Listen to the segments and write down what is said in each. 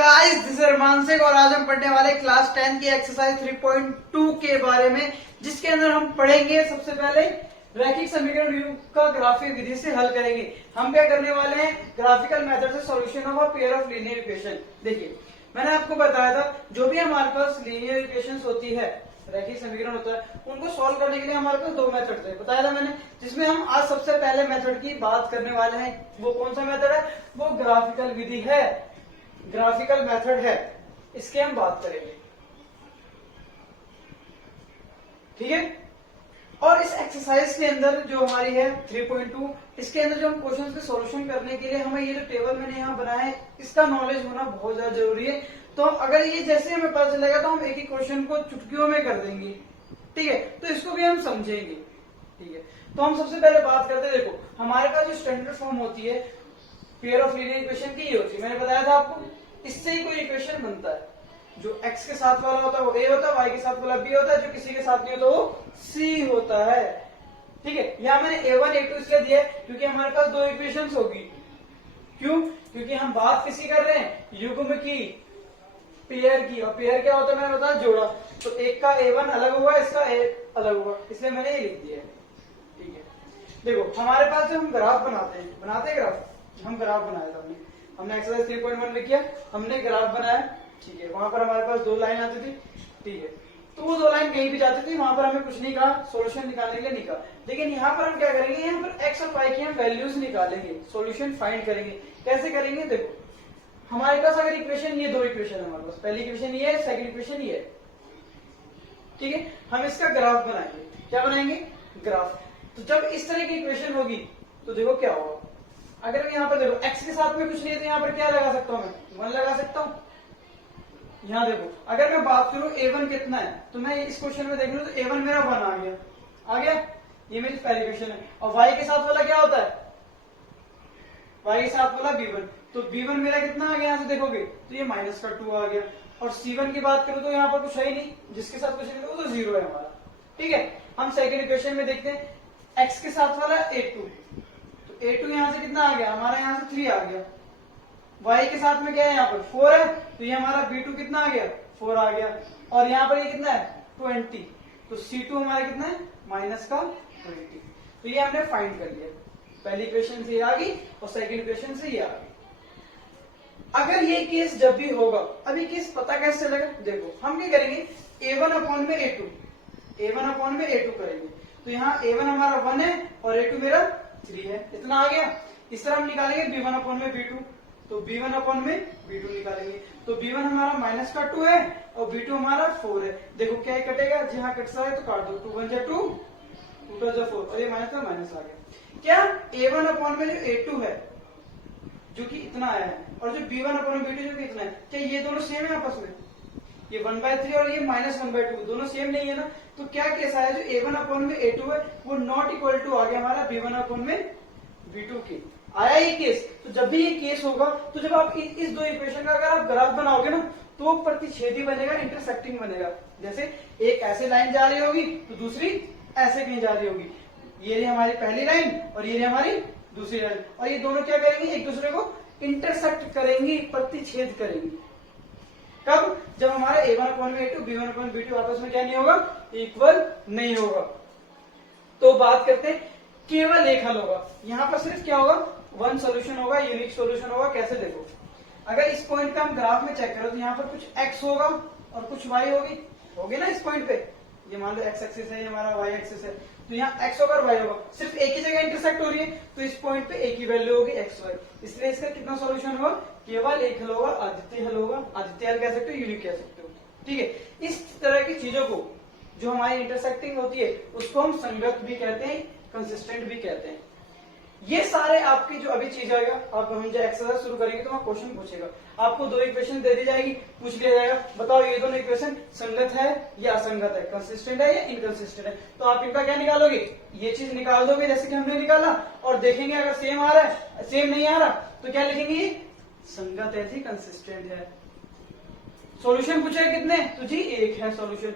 Guys this is मानसिक और आज हम पढ़ने वाले क्लास 10 की एक्सरसाइज 3.2 के बारे में, जिसके अंदर हम पढ़ेंगे सबसे पहले रैखिक समीकरण U का ग्राफिक विधि से हल करेंगे। हम क्या करने वाले हैं, ग्राफिकल मेथड से solution of a pair of linear equation. देखिए मैंने आपको बताया था जो भी हमारे पास लीनियर इक्वेशन होती है, रैखिक समीकरण होता है, उनको सॉल्व करने के लिए हमारे पास दो मेथड है, बताया था मैंने, जिसमें हम आज सबसे पहले मेथड की बात करने वाले हैं। वो कौन सा मेथड है? वो ग्राफिकल विधि है, ग्राफिकल मेथड है, इसके हम बात करेंगे। ठीक है। और इस एक्सरसाइज के अंदर जो हमारी है 3.2, इसके अंदर जो हम क्वेश्चंस के सॉल्यूशन करने के लिए हमें ये जो टेबल मैंने यहाँ बनाया है, इसका नॉलेज होना बहुत ज्यादा जरूरी है। तो अगर ये जैसे हमें पता चलेगा तो हम एक ही क्वेश्चन को चुटकियों में कर देंगे। ठीक है, तो इसको भी हम समझेंगे। ठीक है, तो हम सबसे पहले बात करते हैं। देखो हमारे पास जो स्टैंडर्ड फॉर्म होती है पेयर ऑफ लीनियर इक्वेशन की, ये होती है, मैंने बताया था आपको, इससे ही कोई इक्वेशन बनता है। जो x के साथ वाला होता है वो a होता है, y के साथ वाला b होता है, जो किसी के साथ नहीं होता वो c होता है। ठीक है, यहाँ मैंने a1 a2 इसलिए दिया है क्योंकि हमारे पास दो इक्वेशंस होगी। क्यों? क्योंकि हम बात किसी कर रहे हैं, युग्म की, पेयर की, और पेयर क्या होता है मैंने बताया, जोड़ा। तो एक का a1 अलग हुआ, इसका a अलग हुआ, इसलिए मैंने ये लिख दिया है। ठीक है, देखो हमारे पास जो हम ग्राफ बनाते हैं ग्राफ, हम ग्राफ बनाया था, हमने एक्सरसाइज 3.1 में किया, हमने ग्राफ बनाया। ठीक है, वहां पर हमारे पास दो लाइन आती थी। ठीक है, तो वो दो लाइन कहीं भी जाती थी, वहां पर हमें कुछ नहीं कहा, सॉल्यूशन निकालने के लिए नहीं कहा। लेकिन यहाँ पर हम क्या करेंगे, यहाँ पर एक्स और वाई की हम वैल्यूज निकालेंगे, सॉल्यूशन फाइंड करेंगे। कैसे करेंगे? देखो हमारे पास अगर इक्वेशन, ये दो इक्वेशन है हमारे पास, पहली इक्वेशन ये है, सेकंड इक्वेशन ये है। ठीक है, हम इसका ग्राफ बनाएंगे। क्या बनाएंगे? ग्राफ। तो जब इस तरह की इक्वेशन होगी तो देखो क्या होगा। अगर मैं यहाँ पर देखो x के साथ में कुछ नहीं है तो यहाँ पर क्या लगा सकता हूँ, मैं 1 लगा सकता हूँ। यहाँ देखो अगर मैं बात करूं a1 कितना है, तो मैं इस क्वेश्चन में देख लूं तो a1 मेरा 1 आ गया, ये मेरी पहली क्वेश्चन है। और y के साथ वाला क्या होता है, y के साथ वाला b1, तो b1 मेरा कितना आ गया, यहाँ से देखोगे तो ये -2 आ गया। और c1 की बात करूं तो यहाँ पर कुछ है ही नहीं, जिसके साथ कुछ नहीं वो तो 0 है हमारा। ठीक है, हम सेकंड इक्वेशन में देखते हैं, x के साथ वाला a2, तो a2 यहाँ से कितना आ गया हमारा, यहाँ से 3 आ गया। y के साथ में क्या है, यहाँ पर 4 है, तो ये हमारा b2 कितना आ गया, 4 आ गया। और यहाँ पर ये कितना है, 20, तो c2 हमारा कितना है, -20। तो ये हमने फाइंड कर लिया, पहली इक्वेशन से ये आ गई और सेकंड इक्वेशन से ये आ गई। अगर ये केस जब भी होगा, अभी केस पता कैसे चलेगा, देखो हम क्या करेंगे, a1 अपॉन में a2 करेंगे। तो यहाँ a1 हमारा 1 है और a2 मेरा 3 है, इतना आ गया। इस तरह हम निकालेंगे b1 अपॉन में b2, तो b1 अपॉन में b2 निकालेंगे। तो b1 हमारा -2 है और b2 हमारा 4 है। देखो क्या कटेगा, जहां कट सा है तो काट दो, 2 1 जा 2, 2 2 जा 4, और ये माइनस का माइनस आ गया। क्या a1 अपॉन में जो a2 है जो कि इतना आया है, और जो b1 अपॉन में b2 जो कि इतना है, क्या ये दोनों सेम है आपस में? ये 1/3 और ये -1/2 दोनों सेम नहीं है ना। तो क्या केस आया, जो a1 अपॉन में a2 है वो नॉट इक्वल टू आ गया हमारा b1 अपॉन में b2 के, आया ये केस। तो जब भी ये केस होगा, तो जब आप इस दो इक्वेशन का अगर आप ग्राफ बनाओगे ना, तो वो प्रतिच्छेदी बनेगा, इंटरसेक्टिंग बनेगा। जैसे एक ऐसे लाइन जा रही होगी तो दूसरी ऐसे कहीं जा रही होगी, ये हमारी पहली लाइन और ये हमारी दूसरी लाइन, और ये दोनों क्या करेंगे, एक दूसरे को इंटरसेक्ट करेंगी, प्रतिच्छेद करेंगी। कब? जब हमारा a1 अपॉन में a2, b1 अपॉन b2 आपस में क्या नहीं होगा, इक्वल नहीं होगा। तो बात करते हैं, केवल एक हल होगा, यहाँ पर सिर्फ क्या होगा, वन सोल्यूशन होगा, यूनिक सोल्यूशन होगा। कैसे? देखो अगर इस पॉइंट पे हम ग्राफ में चेक करो तो यहाँ पर कुछ x होगा और कुछ y होगी ना इस पॉइंट पे। ये मान लो x एक्सिस है, ये हमारा y एक्सिस है, तो यहाँ x होगा और y होगा, सिर्फ एक ही जगह इंटरसेक्ट हो रही है, तो इस पॉइंट पे एक ही वैल्यू होगी x y। इसलिए इसका कितना सोल्यूशन होगा, केवल एक हल होगा, अद्वितीय हल होगा। अद्वितीय हल कह सकते हो, यूनिक कह सकते हो। ठीक है, इस तरह की चीजों को जो हमारी इंटरसेक्टिंग होती है उसको हम संगत भी कहते हैं, कंसिस्टेंट भी कहते हैं। ये सारे आपकी जो अभी चीज आएगा, आप हम जब एक्सरसाइज शुरू करेंगे तो वहां क्वेश्चन पूछेगा, आपको दो इक्वेशन दे दी जाएगी, पूछ लिया जाएगा बताओ ये दोनों इक्वेशन संगत है या असंगत है, कंसिस्टेंट है या इनकंसिस्टेंट है। तो आप इनका क्या निकालोगे, ये चीज निकाल दोगे जैसे कि हमने निकाला, और देखेंगे अगर सेम आ रहा है, सेम नहीं आ रहा तो क्या लिखेंगे, ये संगत है जी, कंसिस्टेंट है। सॉल्यूशन पूछेगा कितने, तो जी एक है सॉल्यूशन।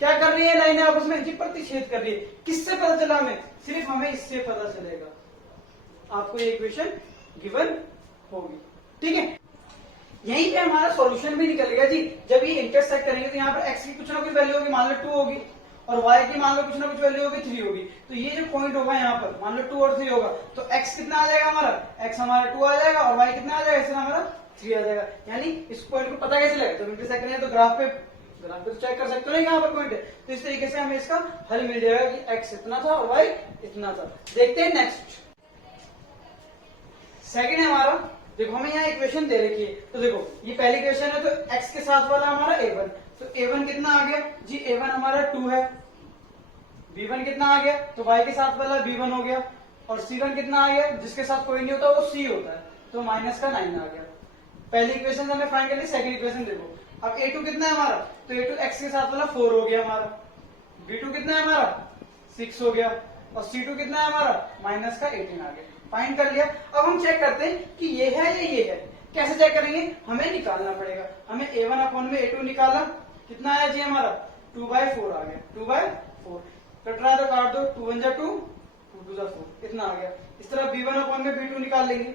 क्या कर रही है लाइनें आपस में जी, प्रतिच्छेद कर रही है। किससे पता चला हमें, सिर्फ हमें इससे पता चलेगा, आपको ये इक्वेशन गिवन होगी। ठीक है, यहीं पे हमारा सॉल्यूशन भी निकलेगा जी। जब ये इंटरसेक्ट करेंगे तो यहाँ पर x की कुछ ना कुछ वैल्यू होगी, मान लो 2 होगी, और y की मान लो कुछ ना कुछ वैल्यू होगी 3 होगी। तो ये जो पॉइंट होगा यहाँ पर मान लो 2 और 3 होगा, तो x कितना आ जाएगा हमारा, x हमारा 2 आ जाएगा और y कितना आ जाएगा, इसमें हमारा 3 आ जाएगा। यानी इस पॉइंट को पता कैसे लगेगा, जब इंटरसेक्ट करेंगे तो ग्राफ पे तो चेक कर सकते हो ना कहाँ पर पॉइंट है। तो इस तरीके से हमें इसका हल मिल जाएगा कि x इतना था और y इतना था। देखते हैं नेक्स्ट। सेकंड है हमारा, देखो हमें यहाँ इक्वेशन दे रखी है, तो देखो ये पहली इक्वेशन है, तो x के साथ वाला हमारा a1, तो a1 कितना आ गया जी, a1 हमारा 2 है, b1 कितना आ गया, तो y के साथ वाला b1 हो गया, और c1 कितना आ गया, जिसके साथ कोई नहीं होता वो c होता है, तो माइनस का 9 आ गया। पहली इक्वेशन हमने फाइंड कर ली। सेकंड इक्वेशन देखो, अब a2 कितना है हमारा, तो a2 x के साथ वाला 4 हो गया हमारा, b2 कितना है हमारा 6 हो गया, और c2 कितना है हमारा माइनस का 18 आ गया। फाइंड कर लिया। अब हम चेक करते हैं कि ये है या ये है। कैसे चेक करेंगे, हमें निकालना पड़ेगा। हमें a1 अपॉन में a2 निकाला, कितना आया जी हमारा 2/4 आ गया, 2/4 कट रहा है तो काट दो, 2 1 जा 2, 2 2 जा 4, इतना आ गया। इस तरह b1 अपॉन में b2 निकाल लेंगे,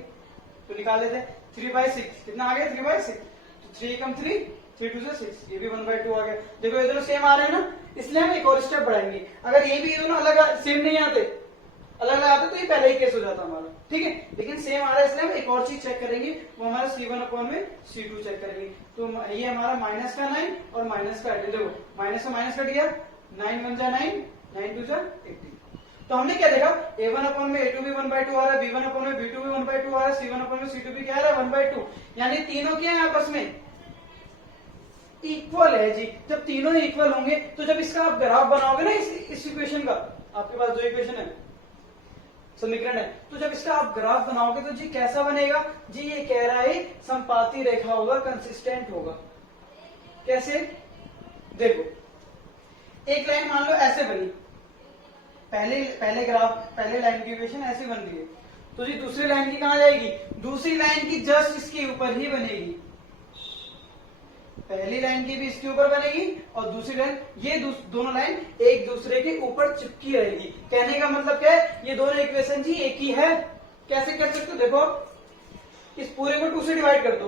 तो निकाल लेते हैं 3/6, कितना आ गया 3/6, तो 3 कम 3, 3 2 से 6, ये भी 1/2 आ गया। देखो ये दोनों सेम आ रहे हैं ना, इसलिए हम एक और स्टेप बढ़ाएंगे। अगर ये भी ये दोनों अलग सेम नहीं आते, अलग अलग आते तो ये पहले ही केस हो जाता हमारा, ठीक है। लेकिन सेम आ रहा है इसलिए हम एक और चीज चेक करेंगे, वो हमारा c1 अपॉन में c2 चेक करेंगे। तो ये हमारा माइनस का 9 और माइनस का 18, देखो माइनस का माइनस कट गया, 9 1 जा 9, 9 2 जा 18। तो हमने क्या देखा, a1 अपॉन में a2 भी 1/2 आ रहा है, b1 अपॉन में b2 भी 1/2 आ रहा है, c1 अपॉन में c2 भी क्या आ रहा है 1/2, यानी तीनों क्या है आपस में इक्वल है जी। जब तीनों इक्वल होंगे तो जब इसका आप ग्राफ बनाओगे ना इस इक्वेशन का, आपके पास जो इक्वेशन है समीकरण है, तो जब इसका आप ग्राफ बनाओगे तो जी कैसा बनेगा जी, ये कह रहा है संपाती रेखा होगा, कंसिस्टेंट होगा। कैसे, देखो एक लाइन मान लो ऐसे बनी, पहले लाइन की इक्वेशन ऐसे बन रही है, तो जी दूसरी लाइन की कहां जाएगी, दूसरी लाइन की जस्ट इसके ऊपर ही बनेगी। पहली लाइन की भी इसके ऊपर बनेगी और दूसरी लाइन, ये दोनों लाइन एक दूसरे के ऊपर चिपकी रहेगी। कहने का मतलब क्या है, ये दोनों इक्वेशन जी एक ही है। कैसे कर सकते हो, देखो इस पूरे को 2 से डिवाइड कर दो,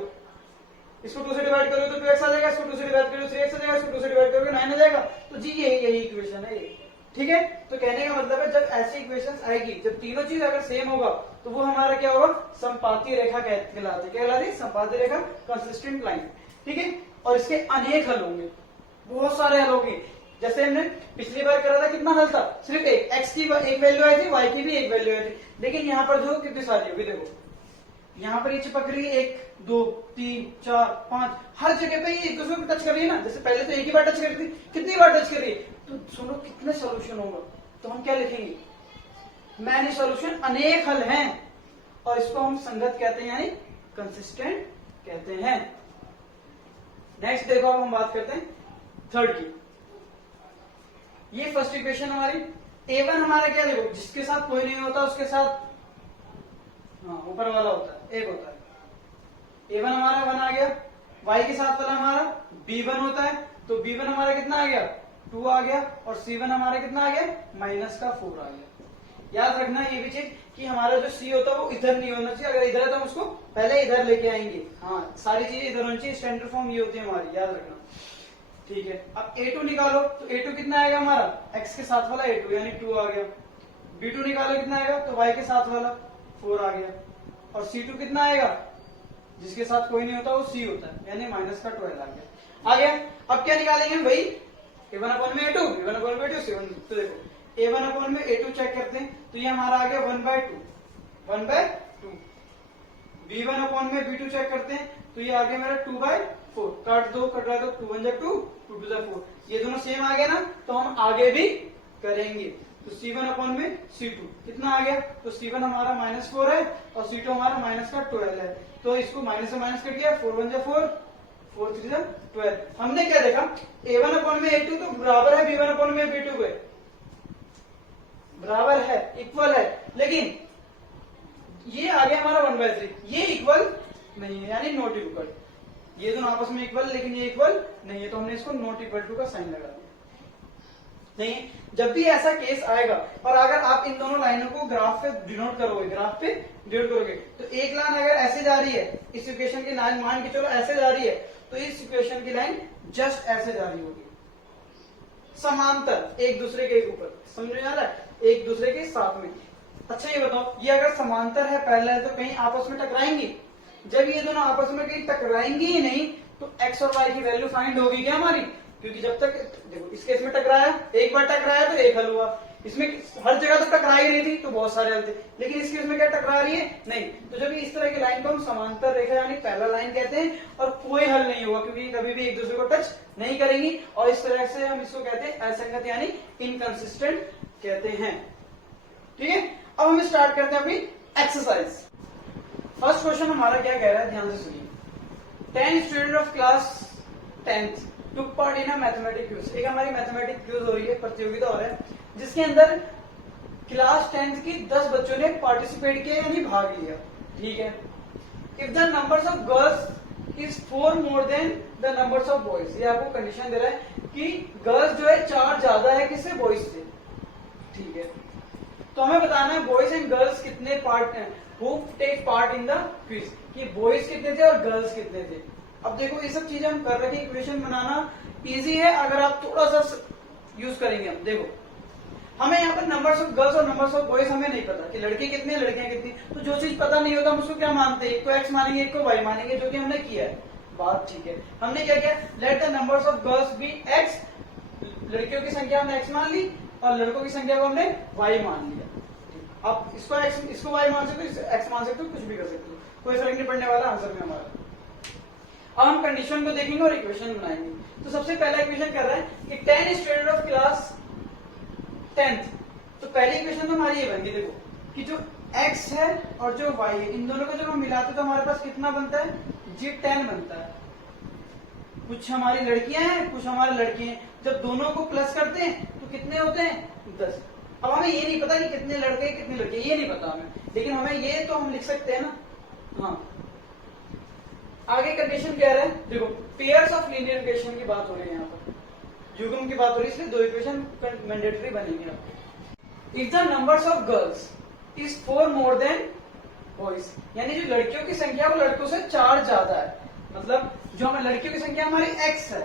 इसको 2 से डिवाइड करो तो 2x आ जाएगा, इसको 2 से डिवाइड करो 3x आ जाएगा, इसको 2 से डिवाइड करोगे 9 आ जाएगा। तो जी यही इक्वेशन है ये, ठीक है। तो कहने का मतलब है जब ऐसी इक्वेशन आएगी, जब तीनों चीज अगर सेम होगा तो वो हमारा क्या होगा, संपाती रेखा कहलाती, क्या कहलाती, संपाती रेखा, कंसिस्टेंट लाइन, ठीक है। और इसके अनेक हल होंगे, बहुत सारे हल होंगे। जैसे हमने पिछली बार करा था, कितना हल था, सिर्फ एक, x की एक वैल्यू आई थी, y की भी एक वैल्यू आई थी। लेकिन यहाँ पर जो कितनी सारी होगी, देखो यहाँ पर ये चिपक रही है 1 2 3 4 5, हर जगह पे ये एक दूसरे को टच कर रही है ना। जैसे पहले तो एक ही बार टच कर रही थी, कितनी बार टच कर रही है, तो सुनो कितने सोल्यूशन होगा। तो हम क्या लिखेंगे, मैनी सोल्यूशन, अनेक हल हैं, और इसको हम संगत कहते हैं, यानी कंसिस्टेंट कहते हैं। नेक्स्ट देखो, अब हम बात करते हैं थर्ड की। ये फर्स्ट इक्वेशन हमारी, a1 हमारा क्या, देखो जिसके साथ कोई नहीं होता उसके साथ ऊपर वाला होता है, एक होता है। a1 हमारा 1 आ गया, y के साथ वाला हमारा b1 होता है, तो b1 हमारा कितना आ गया 2 आ गया, और c1 हमारा कितना आ गया माइनस का 4 आ गया। याद रखना ये भी चीज कि हमारा जो c होता है वो इधर नहीं होना चाहिए, अगर इधर है तो हम उसको पहले इधर लेके आएंगे। हाँ, सारी चीजें इधर होनी चाहिए, स्टैंडर्ड फॉर्म ये होती है हमारी, याद रखना, ठीक है। अब a2 निकालो, तो a2 कितना आएगा हमारा, x के साथ वाला a2 यानी 2 आ गया। b2 निकालो कितना आएगा, तो y के साथ वाला 4 आ गया, और c2 कितना आएगा, जिसके साथ कोई नहीं होता वो c होता है, यानी माइनस का 12 आ गया। अब क्या निकालेंगे भाई, a1 अपॉन में a2, b1 अपॉन में a2, c1। तो देखो a1 अपॉन में a2 चेक करते हैं, तो ये हमारा आ गया 1/2, 1/2। b1 अपॉन में b2 चेक करते हैं, तो ये आ गया मेरा 2/4, काट दो, कटवा दो, 2 1 जा 2, 2 2 जा 4, ये दोनों सेम आ गया ना, तो हम आगे भी करेंगे। तो c1 अपॉन में c2 कितना आ गया, तो c1 हमारा -4 है और c2 हमारा माइनस का 12 है, तो इसको माइनस से माइनस कट गया, 4 1 जा 4, 4 3 जा 12। हमने क्या देखा, a1 अपॉन में a2 तो बराबर है b1 अपॉन में b2 के, बराबर है, इक्वल है, लेकिन ये आ गया हमारा 1/3, ये इक्वल नहीं है, यानी नॉट इक्वल। ये दोनों आपस में इक्वल, लेकिन ये इक्वल नहीं है, तो हमने इसको नॉट इक्वल टू का साइन लगा दिया। नहीं है। जब भी ऐसा केस आएगा और अगर आप इन दोनों लाइनों को ग्राफ पे डिनोट करोगे, ग्राफ पे डिनोट करोगे, तो एक लाइन अगर ऐसे जा रही है, इस इक्वेशन की लाइन मान के चलो ऐसे जा रही है, तो इस इक्वेशन की लाइन जस्ट ऐसे जा रही होगी, समांतर एक दूसरे के ऊपर। समझ में आ रहा है? एक दूसरे के साथ में। अच्छा ये बताओ, ये अगर समांतर है पहले तो कहीं आपस में टकराएंगी? जब ये दोनों आपस में कहीं टकराएंगी ही नहीं तो एक्स और वाई की वैल्यू फाइंड होगी क्या हमारी? क्योंकि जब तक देखो इस केस में टकराया, एक बार टकराया तो एक हल हुआ, इसमें हर जगह तो टकरा ही रही थी तो बहुत सारे हल थे, लेकिन इस केस में क्या टकरा रही है? नहीं। तो जब इस तरह की लाइन को हम समांतर रेखा यानी पहला लाइन कहते हैं और कोई हल नहीं होगा क्योंकि कभी भी एक दूसरे को टच नहीं करेंगी, और इस तरह से हम इसको कहते हैं असंगत यानी इनकंसिस्टेंट कहते हैं। ठीक है, अब हम स्टार्ट करते हैं अपनी एक्सरसाइज। फर्स्ट क्वेश्चन हमारा क्या कह रहा है, ध्यान से सुनिए। 10 student of class 10th took part in a mathematics quiz। एक हमारी मैथमेटिक्स क्विज हो रही है, प्रतियोगिता हो रहा है, जिसके अंदर क्लास 10th की 10 बच्चों ने पार्टिसिपेट किया यानी भाग लिया। ठीक है, if the numbers of girls is 4 more than the numbers of boys, ये आपको कंडीशन दे रहा है कि गर्ल्स जो है 4 ज्यादा है किससे? बॉयज से। ठीक है, तो हमें बताना है बॉयज एंड गर्ल्स कितने पार्ट हैं, who take part in the quiz, कि बॉयज कितने थे और गर्ल्स कितने थे। अब देखो ये सब चीजें हम कर रहे थे, इक्वेशन बनाना इजी है अगर आप थोड़ा सा यूज करेंगे। हम देखो, हमें यहाँ पर नंबर्स ऑफ गर्ल्स और नंबर्स ऑफ बॉयज हमें नहीं पता कि लड़के कितने लड़कियां कितनी, तो जो चीज पता नहीं होता हम उसको क्या मानते हैं? एक को एक्स मानेंगे, एक को वाई मानेंगे, जो कि हमने किया है। बात ठीक है, हमने क्या किया? Let the numbers of girls be x, लड़कियों की संख्या हमने एक्स मान ली और लड़कों की संख्या को हमने वाई मान लिया। आप इसको एक्स, इसको वाई मान सकते हो, एक्स मान सकते हो, कुछ भी कर सकते हो, कोई फर्क नहीं पड़ने वाला आंसर में हमारा। अब हम कंडीशन को देखेंगे और इक्वेशन बनाएंगे। तो सबसे पहला इक्वेशन कर रहा है कि 10 स्टूडेंट ऑफ क्लास 10th, तो पहली इक्वेशन तो हमारी ये बनती है, देखो कि जो x है और जो y है, इन दोनों को जब हम मिलाते तो हमारे पास कितना बनता है? जी 10 बनता है। कुछ हमारी लड़कियां हैं, कुछ हमारे लड़के हैं, जब दोनों को प्लस करते हैं तो कितने होते हैं? 10। अब हमें ये नहीं पता कि कितने लड़के कितने लड़के, ये नहीं पता हमें, लेकिन हमें ये तो हम लिख सकते हैं ना। हाँ, आगे कंडीशन क्या है? देखो पेयर्स ऑफ लीनियर इक्वेशन की बात हो रही है, यहाँ पर युग्म की बात हो रही है, इसलिए 2 इक्वेशन मैंडेटरी बनेंगे आपको। If the numbers of girls is 4 more than boys, यानी जो लड़कियों की संख्या वो लड़कों से 4 ज्यादा है, मतलब जो हमें लड़कियों की संख्या हमारी x है,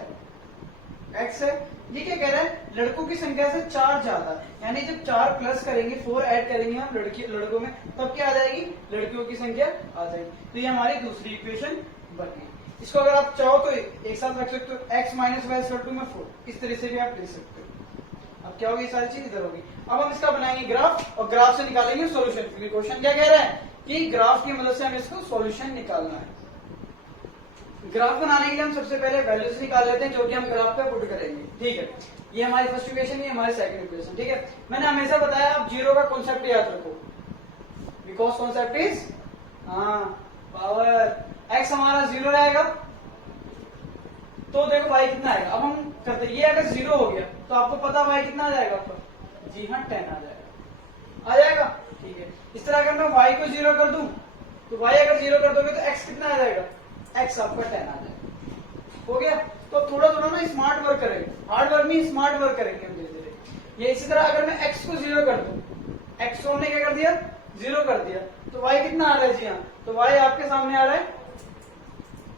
x है, ये क्या कह रहा है? लड़कों की संख्या से 4 ज्यादा, यानी जब 4 प्लस करेंगे, 4 ऐड करेंगे हम लड़कों में, तब क्या आ जाएगी? लड़कियों की संख्या आ जाएगी। तो ये हमारी दूसरी इक्वेशन बन गई। इसको अगर आप चाहो तो एक साथ रख सकते हो, x minus y square to में 4, इस तरह से भी आप लिख सकते हो। अब क्या होगी? सारी चीज इधर होगी। अब हम इसका बनाएंगे ग्राफ और ग्राफ से निकालेंगे सोल्यूशन। क्वेश्चन क्या कह रहा है कि ग्राफ की मदद से हमें इसको सोल्यूशन निकालना है। ग्राफ बनाने के लिए हम सबसे पहले वैल्यूज निकाल लेते हैं जो कि हम ग्राफ पे पुट करेंगे। ठीक है, ये हमारी फर्स्ट इक्वेशन, ये हमारी सेकंड इक्वेशन। ठीक है, मैंने हमेशा बताया आप जीरो का कॉन्सेप्ट याद रखो, because concept is power. X हमारा 0 रहेगा तो देखो वाई कितना आएगा। अब हम करते, ये अगर 0 हो गया तो आपको पता वाई कितना आ जाएगा आपका? जी हाँ, 10 आ जाएगा। ठीक है, इस तरह अगर मैं वाई को 0 कर दूं तो वाई अगर 0 कर दोगे तो एक्स कितना आ जाएगा? एक्स आपका 10 आ जाएगा। हो गया? तो थोड़ा थोड़ा ना स्मार्ट वर्क करेंगे, हार्ड वर्क में स्मार्ट वर्क करेंगे हम धीरे धीरे। ये इसी तरह अगर मैं एक्स को 0 कर दूं, एक्स को हमने क्या कर दिया? 0 कर दिया, तो वाई कितना आ रहा है? जी हाँ, तो वाई आपके सामने आ रहा है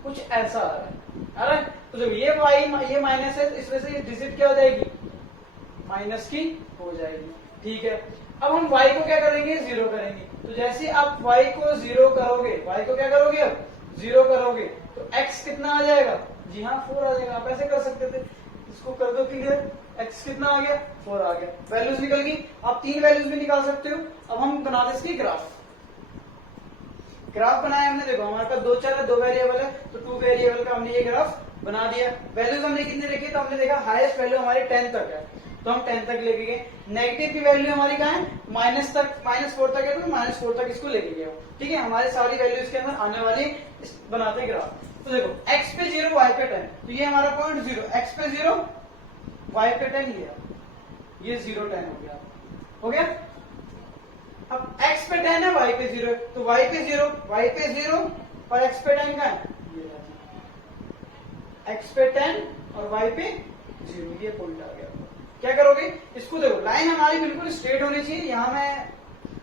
कुछ ऐसा आ रहा है। तो जब ये वाई ये माइनस है तो इस वजह से ये डिजिट क्या हो जाएगी? माइनस की हो जाएगी। ठीक है, अब हम y को क्या करेंगे? 0 करेंगे। तो जैसे आप y को 0 करोगे, y को क्या करोगे? अब 0 करोगे तो x कितना आ जाएगा? जी हाँ, 4 आ जाएगा। आप ऐसे कर सकते थे, इसको कर दो क्लियर। x कितना आ गया? 4 आ गया। वैल्यूज निकल गई। आप 3 वैल्यूज भी निकाल सकते हो। अब हम बना दे इसकी ग्राफ। ग्राफ बनाया हमने, देखो हमारे पास 2 चर है, 2 वेरिएबल है, तो 2 वेरिएबल का हमने ये ग्राफ बना दिया। वैल्यूज हमने कितनी रखी? तो हमने देखा हाईएस्ट वैल्यू हमारी 10 तक है, तो हम 10 तक लेके गए। नेगेटिव की वैल्यू हमारी कहाँ है? -4 तक है, तो -4 तक इसको लेके गए। ठीक है, हमारी सारी वैल्यू इसके अंदर आने वाली बनाते हैं ग्राफ। तो देखो x पे 0, y पे 10, तो ये हमारा पॉइंट 0, x पे 0, y पे 10, ये 0 10 हो गया। हो गया? अब x पे 10 है, y पे 0 है, तो y पे 0 और x पे 10 का है, x पे 10 और y पे 0, ये पॉइंट आ गया। क्या करोगे, इसको देखो लाइन हमारी बिल्कुल स्ट्रेट होनी चाहिए। यहाँ मैं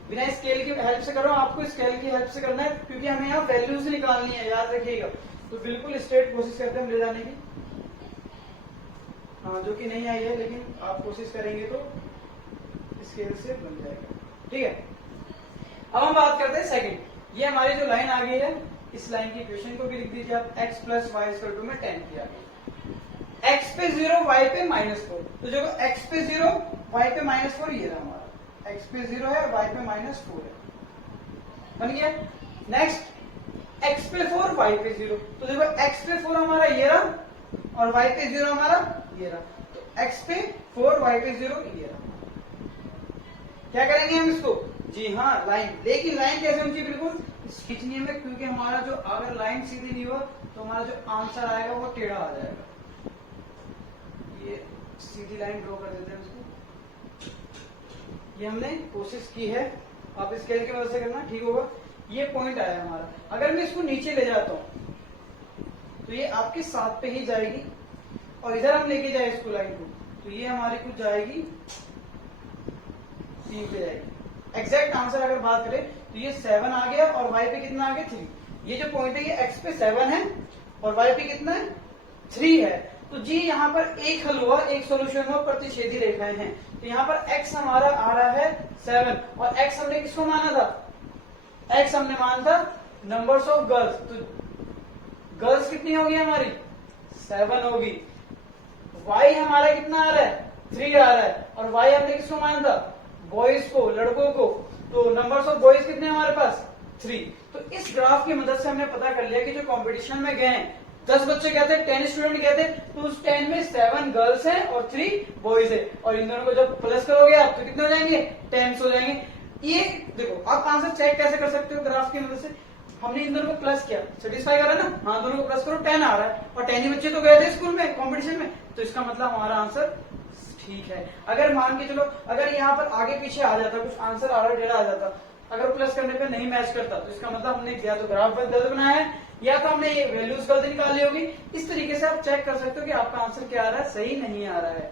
बिना स्केल की हेल्प से कर रहा हूँ, आपको स्केल की हेल्प से करना है क्योंकि हमें यहाँ वैल्यूज निकालनी है, याद रखिएगा। तो बिल्कुल स्ट्रेट कोशिश करते हैं हम ले जाने की। हाँ, जो कि नहीं आई है लेकिन आप कोशिश करेंगे तो स्केल से बन जाएगा, ठीक है। अब हम बात करते हैं सेकंड। ये हमारी जो लाइन आ गई है, इस लाइन की इक्वेशन को भी लिख दीजिए आप, x plus y equal to में 10 किया, x पे 0 y पे -4। तो जो x पे 0 y पे -4 ये रहा हमारा, x पे 0 है y पे -4 है, बन गया। नेक्स्ट x पे 4 y पे 0। तो देखो x पे 4 हमारा ये रहा और y पे 0 हमारा ये रहा। तो x पे 4 y पे 0 ये रहा। क्या करेंगे हम इसको, जी हाँ लाइन, लेकिन लाइन कैसे होनी चाहिए, बिल्कुल खींचनी है क्योंकि हमारा जो अगर लाइन सीधी नहीं हो तो हमारा जो आंसर आएगा वो टेढ़ा आ जाएगा। ये सीधी लाइन ड्रॉ कर देते हैं इसको। ये हमने कोशिश की है, आप स्केल की मदद से करना, ठीक होगा। ये पॉइंट आया हमारा, अगर मैं इसको नीचे ले जाता हूं तो ये आपके 7 पे ही जाएगी और इधर हम लेके जाए इसको लाइन को तो ये हमारी कुछ जाएगी 3 पे जाएगी। एग्जैक्ट आंसर अगर बात करें तो ये 7 आ गया और y पे कितना आ गया 3। ये जो पॉइंट है ये x पे 7 है और y पे कितना है 3 है। तो जी यहाँ पर एक हल हुआ, एक सोल्यूशन हुआ, प्रतिच्छेदी रेखाएं हैं। तो यहाँ पर x हमारा आ रहा है 7 और x हमने किसको माना था, x हमने माना था नंबर्स ऑफ गर्ल्स। तो गर्ल्स कितनी होगी हमारी 7 होगी। y हमारा कितना आ रहा है 3 आ रहा है और y हमने किसको माना था बॉयज को, लड़कों को। तो नंबर्स ऑफ बॉयज कितने हमारे पास 3। तो इस ग्राफ की मदद से हमने पता कर लिया कि जो कंपटीशन में गए 10 बच्चे कहते हैं, 10 स्टूडेंट कहते हैं, तो उस 10 में 7 गर्ल्स हैं और 3 बॉयज है। और इन दोनों को जब प्लस करोगे आप तो कितने हो जाएंगे 10 हो जाएंगे। ये देखो आप आंसर चेक कैसे कर सकते हो ग्राफ की मदद से, हमने इन दोनों को प्लस किया, सेटिस्फाई करा ना, हाँ दोनों को प्लस करो 10 आ रहा है और 10 ही बच्चे तो गए थे स्कूल में कॉम्पिटिशन में, तो इसका मतलब हमारा आंसर ठीक है। अगर मान के चलो अगर यहाँ पर आगे पीछे आ जाता, कुछ आंसर आ रहा टेढ़ा आ जाता, अगर प्लस करने पे नहीं मैच करता तो इसका मतलब हमने या तो ग्राफ गलत बनाया है या तो हमने ये वैल्यूज गलत निकाली होगी। इस तरीके से आप चेक कर सकते हो कि आपका आंसर क्या आ रहा है, सही नहीं आ रहा है।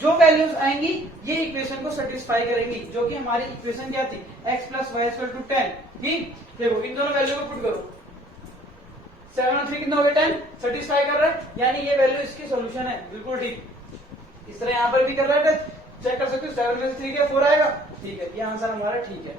जो वैल्यूज आएंगी ये इक्वेशन को सेटिस्फाई करेंगी, जो कि हमारी इक्वेशन क्या थी x plus y equal to 10। ठीक, देखो इन दोनों वैल्यू को पुट करो, 7 और 3 कितना हो गया 10, सेटिस्फाई कर रहा है, यानी ये वैल्यू इसकी सोल्यूशन है, बिल्कुल ठीक। इस तरह यहाँ पर भी कर रहा है, चेक कर सकते हो 7 में से 3 क्या 4 आएगा, ठीक है, ये आंसर हमारा ठीक है।